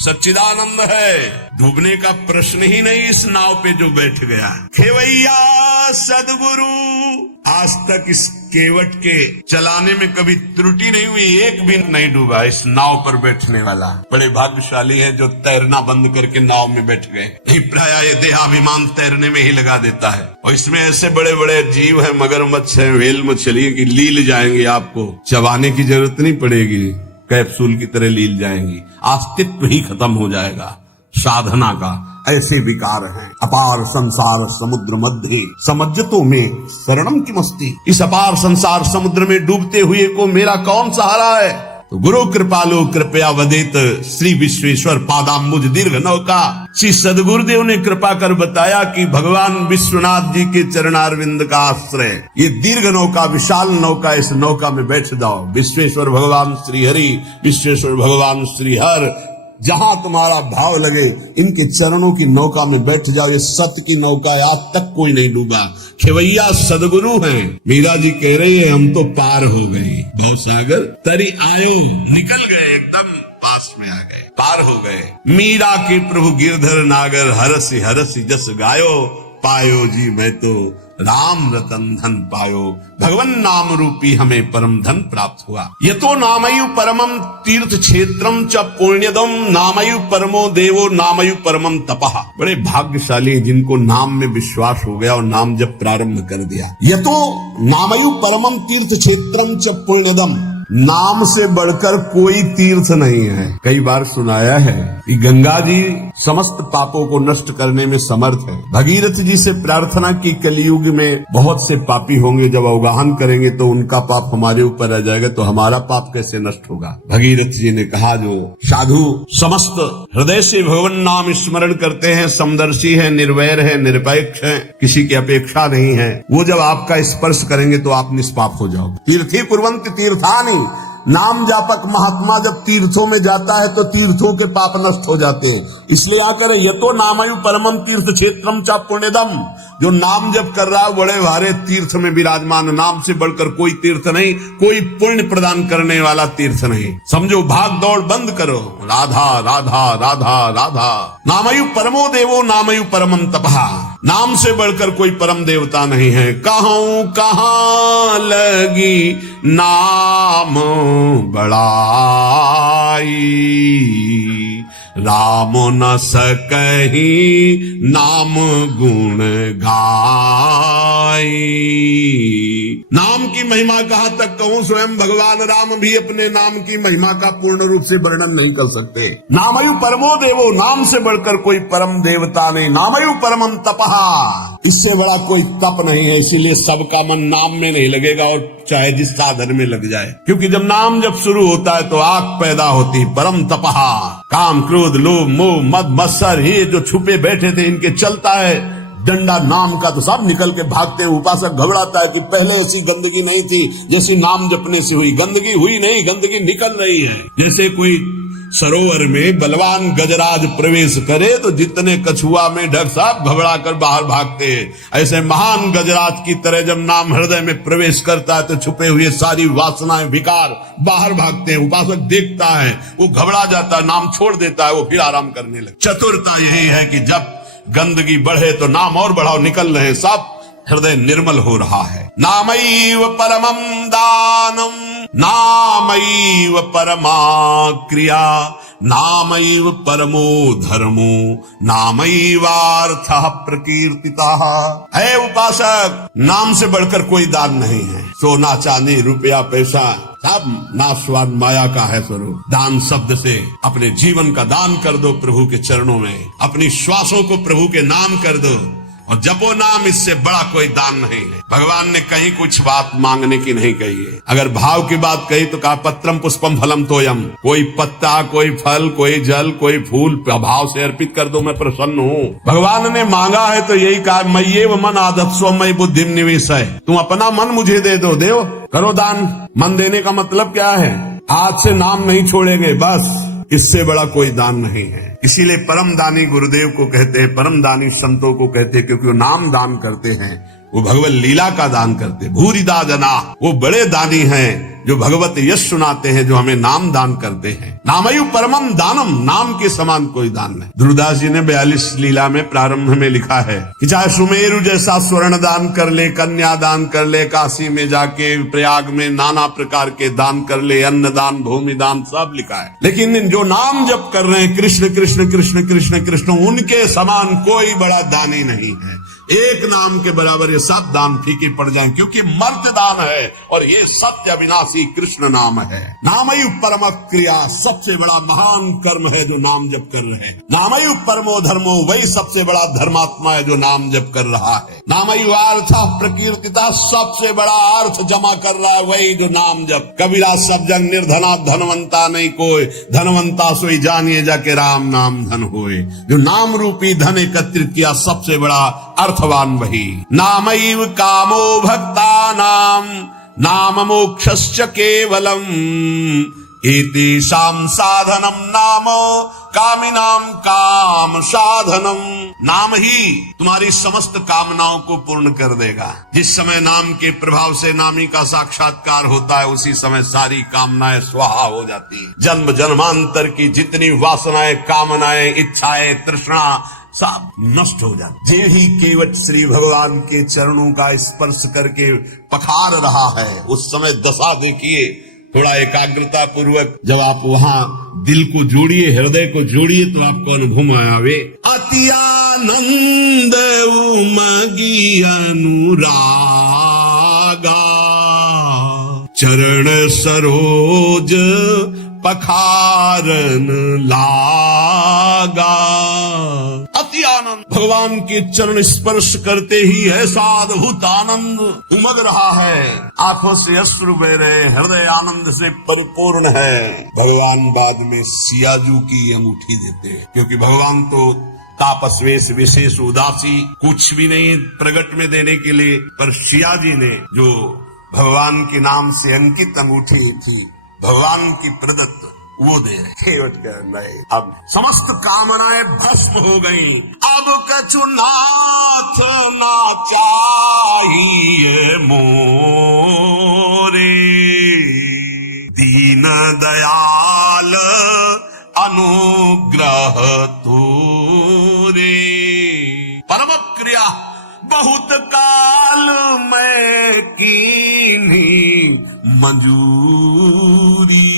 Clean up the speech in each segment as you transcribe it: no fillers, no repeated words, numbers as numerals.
सच्चिदानंद है, डूबने का प्रश्न ही नहीं इस नाव पे जो बैठ गया। खेवैया सदगुरु, आज तक इस केवट के चलाने में कभी त्रुटि नहीं हुई, एक भी नहीं डूबा इस नाव पर बैठने वाला। बड़े भाग्यशाली है जो तैरना बंद करके नाव में बैठ गए। नहीं प्राय ये देहाभिमान तैरने में ही लगा देता है। और इसमें ऐसे बड़े बड़े जीव है, मगरमच्छ है, व्हेल मछली की लील जाएंगे, आपको चबाने की जरूरत नहीं पड़ेगी, कैप्सूल की तरह लील जाएंगी, अस्तित्व ही खत्म हो जाएगा साधना का। ऐसे विकार हैं। अपार संसार समुद्र मध्य समज्जतों में शरणम की मस्ती। इस अपार संसार समुद्र में डूबते हुए को मेरा कौन सहारा है? तो गुरु कृपालु कृपया वदेत श्री विश्वेश्वर पादाम्बुज दीर्घ नौका। श्री सदगुरुदेव ने कृपा कर बताया कि भगवान विश्वनाथ जी के चरणारविंद का आश्रय ये दीर्घ नौका, विशाल नौका, इस नौका में बैठ जाओ। विश्वेश्वर भगवान श्री हरि, विश्वेश्वर भगवान श्री हर, जहां तुम्हारा भाव लगे इनके चरणों की नौका में बैठ जाओ। ये सत्य की नौका है, आज तक कोई नहीं डूबा। खेवैया सदगुरु हैं। मीरा जी कह रही है हम तो पार हो गए भव सागर, तरी आयो, निकल गए, एकदम पास में आ गए, पार हो गए। मीरा के प्रभु गिरधर नागर, हरसि हरसि जस गायो, पायो जी मैं तो राम रतन धन पायो। भगवन नाम रूपी हमें परम धन प्राप्त हुआ। ये तो नामयु परमम तीर्थ क्षेत्रम च पुण्यदम, नामयु परमो देवो नामयु परमम तपः। बड़े भाग्यशाली जिनको नाम में विश्वास हो गया और नाम जब प्रारंभ कर दिया। ये तो नामयु परमम तीर्थ क्षेत्रम च पुण्यदम, नाम से बढ़कर कोई तीर्थ नहीं है। कई बार सुनाया है कि गंगा जी समस्त पापों को नष्ट करने में समर्थ है। भगीरथ जी से प्रार्थना की कलयुग में बहुत से पापी होंगे, जब अवगाहन करेंगे तो उनका पाप हमारे ऊपर आ जाएगा, तो हमारा पाप कैसे नष्ट होगा? भगीरथ जी ने कहा जो साधु समस्त हृदय से भगवान नाम स्मरण करते हैं, समदर्शी है, निर्वैर है, निरपेक्ष है, किसी की अपेक्षा नहीं है, वो जब आपका स्पर्श करेंगे तो आप निष्पाप हो जाओगे। तीर्थी कुर्वन्ति तीर्थानि, नाम जापक महात्मा जब तीर्थों में जाता है तो तीर्थों के पाप नष्ट हो जाते हैं। इसलिए आकर यतो नामयु परमम तीर्थ क्षेत्रम चा पुण्यदम, जो नाम जप कर रहा है बड़े भारे तीर्थ में विराजमान। नाम से बढ़कर कोई तीर्थ नहीं, कोई पुण्य प्रदान करने वाला तीर्थ नहीं। समझो, भाग दौड़ बंद करो, राधा राधा राधा राधा। नामयु परमो देवो नामयु परमम तपः, नाम से बढ़कर कोई परम देवता नहीं है। कहूं कहां लगी नाम बड़ाई, राम न सकही नाम गुण गाई। नाम की महिमा कहां तक कहूं, स्वयं भगवान राम भी अपने नाम की महिमा का पूर्ण रूप से वर्णन नहीं कर सकते। नामयु परमो देवो, नाम से बढ़कर कोई परम देवता नहीं। नामयु परमम तपः, इससे बड़ा कोई तप नहीं है। इसीलिए सबका मन नाम में नहीं लगेगा, और चाहे जिस साधन में लग जाए, क्योंकि जब नाम जब शुरू होता है तो आग पैदा होती है। परम तपः, काम क्रोध लोभ मोह मद मत्सर, ये जो छुपे बैठे थे इनके चलता है डंडा नाम का, तो सब निकल के भागते। उपासक घबराता है कि पहले ऐसी गंदगी नहीं थी जैसी नाम जपने से हुई। गंदगी हुई नहीं, गंदगी निकल रही है। जैसे कोई सरोवर में बलवान गजराज प्रवेश करे तो जितने कछुआ में ढक सब घबरा कर बाहर भागते हैं, ऐसे महान गजराज की तरह जब नाम हृदय में प्रवेश करता है तो छुपे हुए सारी वासनाएं विकार बाहर भागते हैं। उपासक देखता है, वो घबरा जाता है, नाम छोड़ देता है, वो फिर आराम करने लगता। चतुरता यही है कि जब गंदगी बढ़े तो नाम और बढ़ाओ, निकल रहे हैं, सब हृदय निर्मल हो रहा है। नामैव परमं दानम, नामैव परमा क्रिया, नामैव परमो धर्मो, नामैवार्थः प्रकीर्तितः। है उपासक, नाम से बढ़कर कोई दान नहीं है। सोना चांदी रुपया पैसा सब नाशवान माया का है स्वरूप। दान शब्द से अपने जीवन का दान कर दो प्रभु के चरणों में, अपनी श्वासों को प्रभु के नाम कर दो और जपो नाम, इससे बड़ा कोई दान नहीं है। भगवान ने कहीं कुछ बात मांगने की नहीं कही है। अगर भाव की बात कही तो कहा पत्रम पुष्पम फलम तोयम, कोई पत्ता कोई फल कोई जल कोई फूल भाव से अर्पित कर दो, मैं प्रसन्न हूँ। भगवान ने मांगा है तो यही कहा, मय्येव मन आदत्स्व मयि बुद्धिम निवेशय, तुम अपना मन मुझे दे दो, देव करो दान। मन देने का मतलब क्या है? आज से नाम नहीं छोड़ेंगे, बस इससे बड़ा कोई दान नहीं है। इसीलिए परम दानी गुरुदेव को कहते हैं, परम दानी संतों को कहते हैं, क्योंकि वो नाम दान करते हैं। वो भगवत लीला का दान करते। भूरिदा जना, वो बड़े दानी हैं जो भगवत यश सुनाते हैं, जो हमें नाम दान करते हैं। नामयु परमम दानम, नाम के समान कोई दान नहीं। ध्रुवदास जी ने 42 लीला में प्रारंभ में लिखा है कि चाहे सुमेरु जैसा स्वर्ण दान कर ले, कन्या दान कर ले, काशी में जाके प्रयाग में नाना प्रकार के दान कर ले, अन्न दान, भूमि दान, सब लिखा है। लेकिन जो नाम जप कर रहे हैं कृष्ण कृष्ण कृष्ण कृष्ण कृष्ण, उनके समान कोई बड़ा दानी नहीं है। एक नाम के बराबर ये सब दान फीके पड़ जाएं, क्योंकि मर्त्य दान है और ये सत्य अविनाशी कृष्ण नाम है। नामयु परम क्रिया, सबसे बड़ा महान कर्म है जो नाम जप कर रहे हैं। नामयु परमो धर्मो, वही सबसे बड़ा धर्मात्मा है जो नाम जप कर रहा है। नामयु अर्थ प्रकीर्तिता, सबसे बड़ा अर्थ जमा कर रहा है वही जो नाम जप। कबीरा सब जन निर्धना, धनवंता नहीं कोई, धनवंता सोई जानिए जाके राम नाम धन होए। जो नाम रूपी धन एकत्रित किया, सबसे बड़ा अर्थवान वही। नामैव कामो भक्तानाम, नाम मोक्षश्च केवलम, एतेषां साधनम नाम कामिनाम काम साधनम। नाम ही तुम्हारी समस्त कामनाओं को पूर्ण कर देगा। जिस समय नाम के प्रभाव से नामी का साक्षात्कार होता है, उसी समय सारी कामनाएं स्वाहा हो जाती है। जन्म जन्मांतर की जितनी वासनाएं, कामनाएं, इच्छाएं, तृष्णा, सब नष्ट हो जाते। जे ही केवट श्री भगवान के चरणों का स्पर्श करके पखार रहा है, उस समय दशा देखिए। थोड़ा एकाग्रता पूर्वक जब आप वहां दिल को जोड़िए, हृदय को जोड़िए, तो आपको अनुभव आवे। अति आनंद उमगी अनुरागा, चरण सरोज पखारन लागा। अति आनंद, भगवान के चरण स्पर्श करते ही ऐसा अद्भुत आनंद उमग रहा है। आंखों से अश्रु बह रहे, हृदय आनंद से परिपूर्ण है। भगवान बाद में सियाजू की अंगूठी देते हैं, क्योंकि भगवान तो तापस्वेश विशेष उदासी, कुछ भी नहीं प्रगट में देने के लिए, पर सिया जी ने जो भगवान के नाम से अंकित अंगूठी थी, भगवान की प्रदत्त, वो दे रहे। अब समस्त कामनाएं भस्म हो गई। अब कछु नाथ ना चाहिए मोरे, दीन दयाल अनुग्रह तोरे। परम क्रिया बहुत काल में कीन्ही मंजूरी,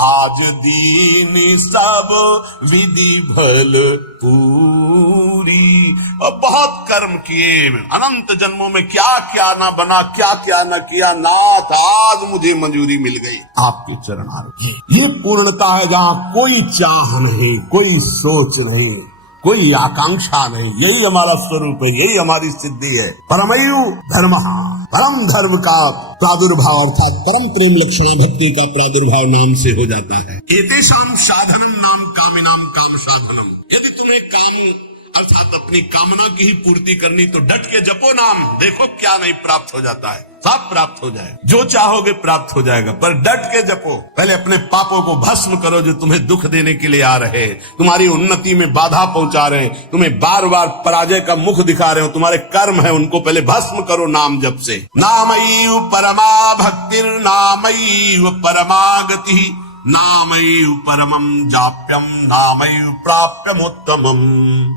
आज दीन सब विधि भल पूरी। और बहुत कर्म किए, अनंत जन्मों में क्या क्या ना बना, क्या क्या न किया, नाथ आज मुझे मंजूरी मिल गई आपके चरण आए। ये पूर्णता है जहाँ कोई चाह नहीं, कोई सोच नहीं, कोई आकांक्षा नहीं। यही हमारा स्वरूप है, यही हमारी सिद्धि है। परमयु धर्म, परम धर्म का प्रादुर्भाव अर्थात परम प्रेम लक्षण भक्ति का प्रादुर्भाव नाम से हो जाता है। एतेषां साधनम नाम कामिनाम काम साधनम। यदि तुम्हें काम अर्थात अपनी कामना की ही पूर्ति करनी, तो डट के जपो नाम, देखो क्या नहीं प्राप्त हो जाता है। सब प्राप्त हो जाए, जो चाहोगे प्राप्त हो जाएगा, पर डट के जपो। पहले अपने पापों को भस्म करो जो तुम्हें दुख देने के लिए आ रहे, तुम्हारी उन्नति में बाधा पहुंचा रहे, तुम्हें बार बार पराजय का मुख दिखा रहे हो, तुम्हारे कर्म है, उनको पहले भस्म करो नाम जप से। नामैव परमा भक्तिर् नामैव परमागति, नामैव परमं जाप्यम नामैव प्राप्यम उत्तमम।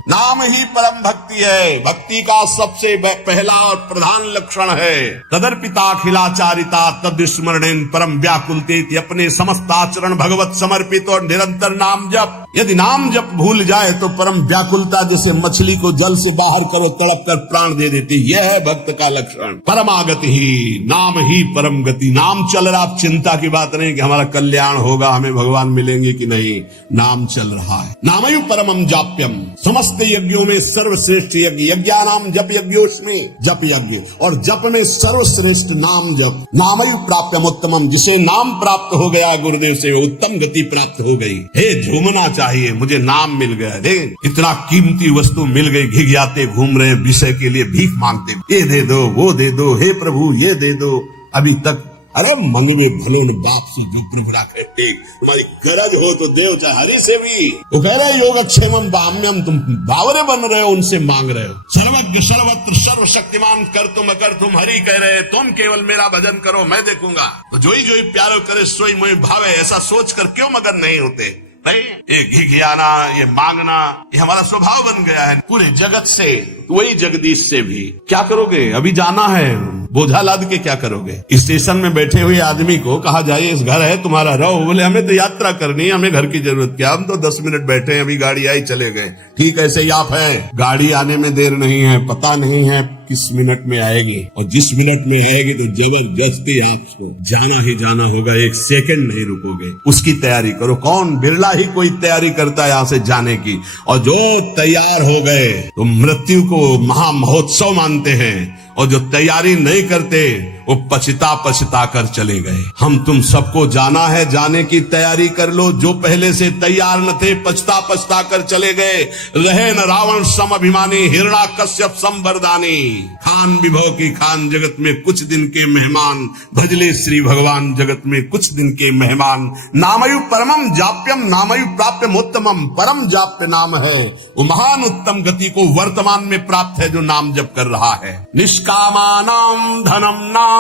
नाम ही परम भक्ति है, भक्ति का सबसे पहला और प्रधान लक्षण है। तदर्पिता अखिलाचारिता तद्स्मरणेन परम व्याकुलते, अपने समस्त आचरण भगवत समर्पित और निरंतर नाम जप। यदि नाम जप भूल जाए तो परम व्याकुलता, जैसे मछली को जल से बाहर करो तड़प कर प्राण दे देती, यह है भक्त का लक्षण। परमागति ही, नाम ही परम गति। नाम चल रहा, आप चिंता की बात नहीं कि हमारा कल्याण होगा, हमें भगवान मिलेंगे कि नहीं, नाम चल रहा है। नामयु परमम जाप्यम, समस्त यज्ञों में सर्वश्रेष्ठ यज्ञ, यज्ञानाम जप यज्ञोस्मि, जप यज्ञ, और जप में सर्वश्रेष्ठ नाम जप। नामयु प्राप्यम उत्तमम, जिसे नाम प्राप्त हो गया गुरुदेव से, उत्तम गति प्राप्त हो गई। हे झूमना चाहिए, मुझे नाम मिल गया, देख इतना कीमती वस्तु मिल गई, घिघियाते घूम रहे विषय के लिए, भीख मांगते, ये दे दो, वो दे दो, हे प्रभु ये दे दो, अभी तक अरे मंगवे भलो न बाप से जो प्रभु राखे टेक। तुम्हारी गरज हो तो देव चाहे हरि से भी। वो कह रहे योगक्षेमम बाम्यम, तुम बावरे बन रहे हो, उनसे मांग रहे हो। सर्वज्ञ सर्वत्र सर्वशक्तिमान कर तुम अकर तुम हरि कह रहे, तुम केवल मेरा भजन करो मैं देखूंगा। तो जो ही प्यारो करे सोई मोहि भावे, ऐसा सोच कर क्यों मगन नहीं होते? नहीं, ये घिघियाना, ये मांगना, ये हमारा स्वभाव बन गया है पूरे जगत से, वही जगदीश से भी। क्या करोगे? अभी जाना है, बोझा लाद के क्या करोगे? स्टेशन में बैठे हुए आदमी को कहा जाए इस घर है तुम्हारा, रहो। बोले हमें तो यात्रा करनी है, हमें घर की जरूरत क्या, हम तो 10 मिनट बैठे हैं, अभी गाड़ी आई चले गए। ठीक ऐसे ही आप है, गाड़ी आने में देर नहीं है, पता नहीं है किस मिनट में आएगी, और जिस मिनट में आएगी तो जबरदस्ती आपको जाना ही जाना होगा, एक सेकंड नहीं रुकोगे। उसकी तैयारी करो। कौन? बिरला ही कोई तैयारी करता है यहाँ से जाने की, और जो तैयार हो गए तो मृत्यु को महा महोत्सव मानते हैं, और जो तैयारी नहीं करते वो पछता कर चले गए। हम तुम सबको जाना है, जाने की तैयारी कर लो। जो पहले से तैयार न थे पछता कर चले गए। रहे न रावण सम अभिमानी, हिरण्याकश्यप सम वरदानी। खान विभव की खान, जगत में कुछ दिन के मेहमान, भजले श्री भगवान जगत में कुछ दिन के मेहमान। नामयु परमम जाप्यम, नामयु प्राप्य मोत्तमम, परम जाप्य नाम है वो महान उत्तम गति को वर्तमान में प्राप्त है जो नाम जप कर रहा है। निष्कामानाम धनम नाम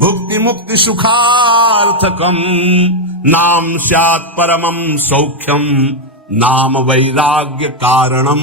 भुक्ति मुक्ति सुखार्थकम, नाम स्यात् परमं सौख्यम, नाम वैराग्य कारणम।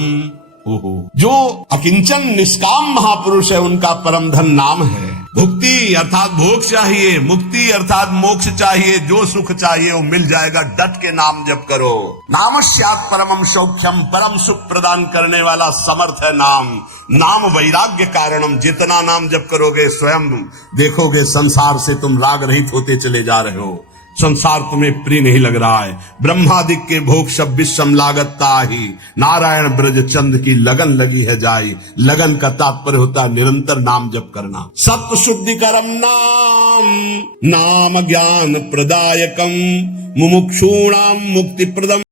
जो अकिंचन निष्काम महापुरुष है उनका परम धन नाम है। भुक्ति अर्थात भोग चाहिए, मुक्ति अर्थात मोक्ष चाहिए, जो सुख चाहिए वो मिल जाएगा, डट के नाम जप करो। नाम स्यात् परमं सौख्यम, परम सुख प्रदान करने वाला समर्थ है नाम। नाम वैराग्य कारणम, जितना नाम जप करोगे स्वयं देखोगे संसार से तुम राग रहित होते चले जा रहे हो। संसार तुम्हें प्रिय नहीं लग रहा है। ब्रह्मादिक के भोग सब विषम लागता ही, नारायण ब्रज चंद की लगन लगी है जाई। लगन का तात्पर्य होता है निरंतर नाम जप करना। सत्य शुद्धिकरम नाम, नाम ज्ञान प्रदायकम, मुमुक्षूणाम मुक्ति प्रदम।